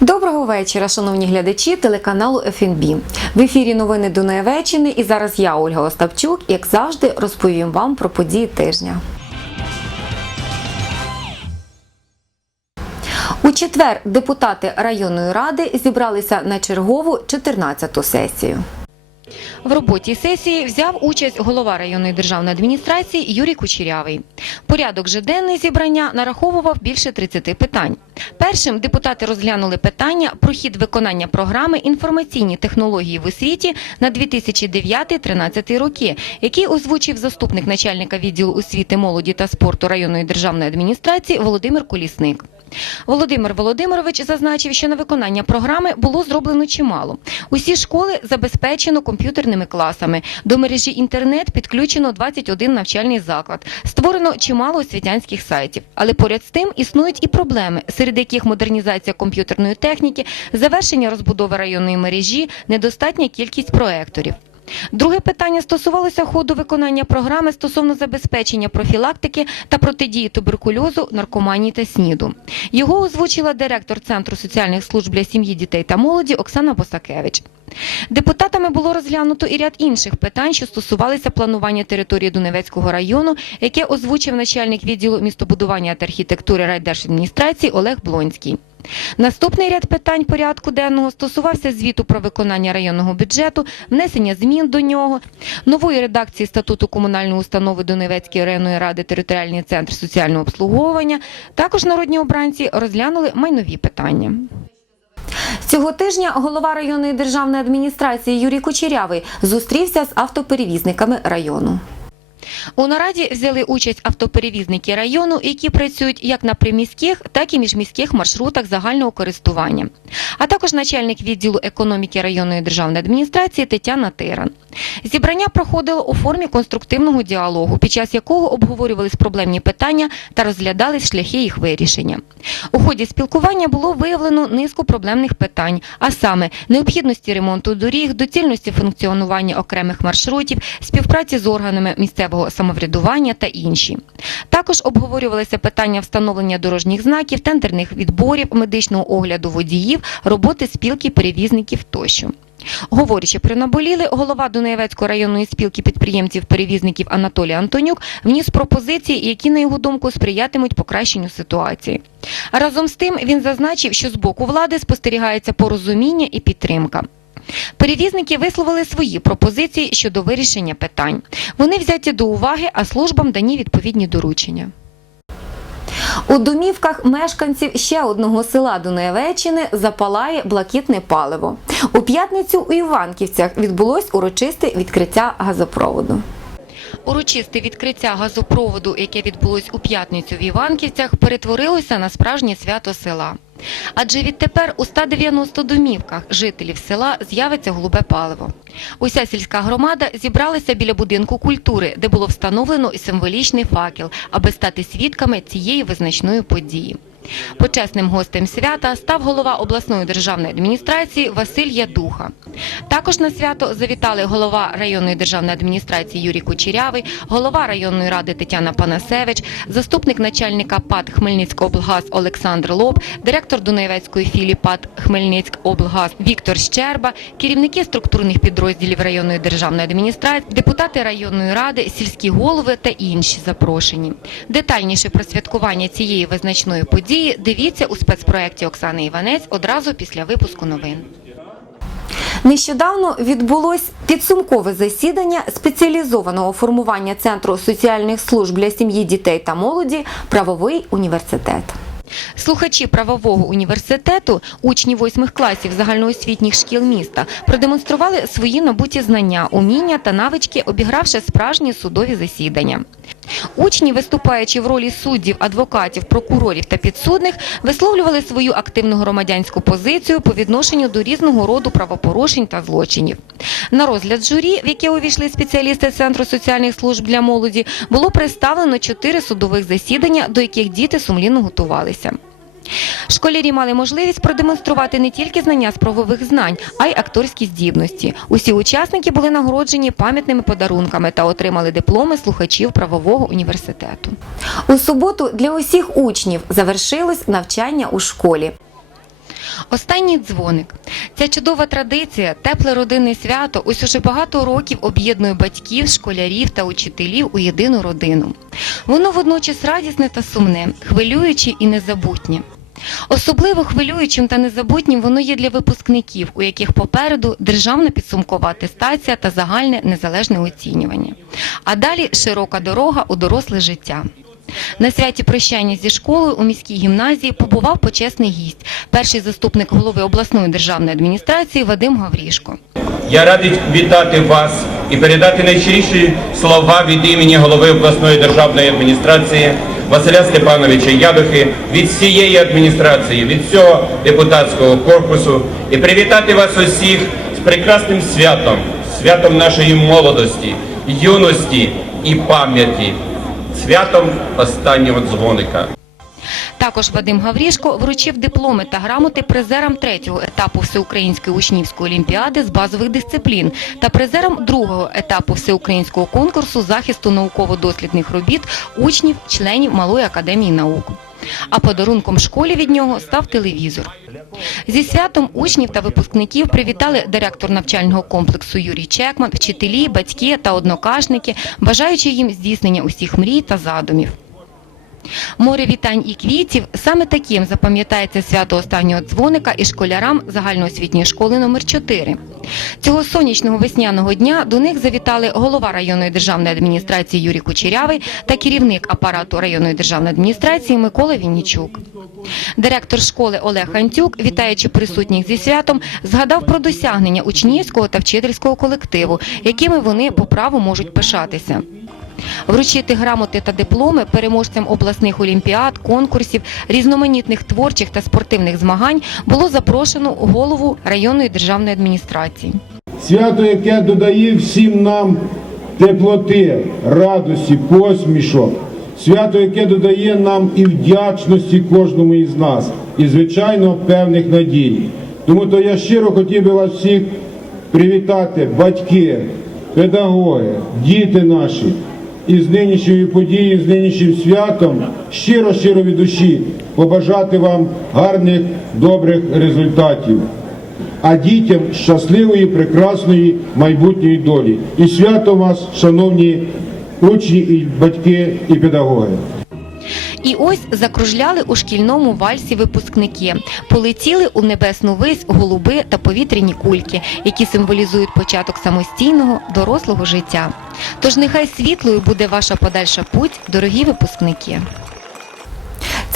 Доброго вечора, шановні глядачі телеканалу ФНБ. В ефірі новини Дунаєвеччини і зараз я, Ольга Остапчук, як завжди, розповім вам про події тижня. У четвер депутати районної ради зібралися на чергову 14-ту сесію. В роботі сесії взяв участь голова районної державної адміністрації Юрій Кучерявий. Порядок же денний зібрання нараховував більше 30 питань. Першим депутати розглянули питання про хід виконання програми інформаційні технології в освіті на 2009-2013 роки, який озвучив заступник начальника відділу освіти, молоді та спорту районної державної адміністрації Володимир Колісник. Володимир Володимирович зазначив, що на виконання програми було зроблено чимало. Усі школи забезпечено комп'ютерними класами. До мережі інтернет підключено 21 навчальний заклад. Створено чимало освітянських сайтів. Але поряд з тим існують і проблеми, серед яких модернізація комп'ютерної техніки, завершення розбудови районної мережі, недостатня кількість проекторів. Друге питання стосувалося ходу виконання програми стосовно забезпечення профілактики та протидії туберкульозу, наркоманії та СНІДу. Його озвучила директор Центру соціальних служб для сім'ї, дітей та молоді Оксана Босакевич. Депутатами було розглянуто і ряд інших питань, що стосувалися планування території Дуневецького району, яке озвучив начальник відділу містобудування та архітектури райдержадміністрації Олег Блонський. Наступний ряд питань порядку денного стосувався звіту про виконання районного бюджету, внесення змін до нього, нової редакції статуту комунальної установи Донецької районної ради територіальний центр соціального обслуговування. Також народні обранці розглянули майнові питання. Цього тижня голова районної державної адміністрації Юрій Кучерявий зустрівся з автоперевізниками району. У нараді взяли участь автоперевізники району, які працюють як на приміських, так і міжміських маршрутах загального користування, а також начальник відділу економіки районної державної адміністрації Тетяна Тиран. Зібрання проходило у формі конструктивного діалогу, під час якого обговорювались проблемні питання та розглядались шляхи їх вирішення. У ході спілкування було виявлено низку проблемних питань, а саме необхідності ремонту доріг, доцільності функціонування окремих маршрутів, співпраці з органами місцевого самоврядування та інші. Також обговорювалися питання встановлення дорожніх знаків, тендерних відборів, медичного огляду водіїв, роботи спілки перевізників тощо. Говорячи про наболіли, голова Дунаєвецької районної спілки підприємців-перевізників Анатолій Антонюк вніс пропозиції, які, на його думку, сприятимуть покращенню ситуації. Разом з тим він зазначив, що з боку влади спостерігається порозуміння і підтримка. Перевізники висловили свої пропозиції щодо вирішення питань. Вони взяті до уваги, а службам дані відповідні доручення. У домівках мешканців ще одного села Дунаєвеччини запалає блакитне паливо. У п'ятницю у Іванківцях відбулось урочисте відкриття газопроводу. Урочисте відкриття газопроводу, яке відбулось у п'ятницю в Іванківцях, перетворилося на справжнє свято села. Адже відтепер у 190 домівках жителів села з'явиться голубе паливо. Уся сільська громада зібралася біля будинку культури, де було встановлено і символічний факел, аби стати свідками цієї визначної події. Почесним гостем свята став голова обласної державної адміністрації Василь Ядуха. Також на свято завітали голова районної державної адміністрації Юрій Кучерявий, голова районної ради Тетяна Панасевич, заступник начальника ПАД Хмельницькоблгаз Олександр Лоб, директор Дунаєвецької філії ПАД Хмельницькоблгаз Віктор Щерба, керівники структурних підрозділів районної державної адміністрації, депутати районної ради, сільські голови та інші запрошені. Детальніше про святкування цієї визначної події дивіться у спецпроекті Оксани Іванець одразу після випуску новин. Нещодавно відбулось підсумкове засідання спеціалізованого формування Центру соціальних служб для сім'ї, дітей та молоді Правовий університет. Слухачі правового університету, учні восьмих класів загальноосвітніх шкіл міста, продемонстрували свої набуті знання, уміння та навички, обігравши справжні судові засідання. Учні, виступаючи в ролі суддів, адвокатів, прокурорів та підсудних, висловлювали свою активну громадянську позицію по відношенню до різного роду правопорушень та злочинів. На розгляд журі, в яке увійшли спеціалісти Центру соціальних служб для молоді, було представлено чотири судових засідання, до яких діти сумлінно готувалися. Школярі мали можливість продемонструвати не тільки знання з правових знань, а й акторські здібності. Усі учасники були нагороджені пам'ятними подарунками та отримали дипломи слухачів правового університету. У суботу для усіх учнів завершилось навчання у школі. Останній дзвоник. Ця чудова традиція, тепле родинне свято, ось уже багато років об'єднує батьків, школярів та учителів у єдину родину. Воно водночас радісне та сумне, хвилююче і незабутнє. Особливо хвилюючим та незабутнім воно є для випускників, у яких попереду державна підсумкова атестація та загальне незалежне оцінювання. А далі широка дорога у доросле життя. На святі прощання зі школою у міській гімназії побував почесний гість, перший заступник голови обласної державної адміністрації Вадим Гаврішко. Я радий вітати вас і передати найщиріші слова від імені голови обласної державної адміністрації Василя Степановича Ядухи від всієї адміністрації, від всього депутатського корпусу. І привітати вас усіх з прекрасним святом, святом нашої молодості, юності і пам'яті, святом останнього дзвоника. Також Вадим Гаврішко вручив дипломи та грамоти призерам третього етапу Всеукраїнської учнівської олімпіади з базових дисциплін та призерам другого етапу всеукраїнського конкурсу захисту науково-дослідних робіт учнів, членів Малої академії наук. А подарунком школі від нього став телевізор. Зі святом учнів та випускників привітали директор навчального комплексу Юрій Чекман, вчителі, батьки та однокашники, бажаючи їм здійснення усіх мрій та задумів. Море вітань і квітів саме таким запам'ятається свято останнього дзвоника і школярам загальноосвітньої школи номер 4 Цього сонячного весняного дня до них завітали голова районної державної адміністрації Юрій Кучерявий та керівник апарату районної державної адміністрації Микола Віннічук. Директор школи Олег Антюк, вітаючи присутніх зі святом, згадав про досягнення учнівського та вчительського колективу, якими вони по праву можуть пишатися. Вручити грамоти та дипломи переможцям обласних олімпіад, конкурсів, різноманітних творчих та спортивних змагань було запрошено голову районної державної адміністрації. Свято, яке додає всім нам теплоти, радості, посмішок. Свято, яке додає нам і вдячності кожному із нас, і, звичайно, певних надій. Тому то я щиро хотів би вас всіх привітати, батьки, педагоги, діти наші, із нинішньої події, з нинішнім святом, щиро-щиро від душі побажати вам гарних, добрих результатів а дітям щасливої, прекрасної майбутньої долі. І свято вас, шановні учні, і батьки, і педагоги. І ось закружляли у шкільному вальсі випускники, полетіли у небесну вись голуби та повітряні кульки, які символізують початок самостійного дорослого життя. Тож нехай світлою буде ваша подальша путь, дорогі випускники.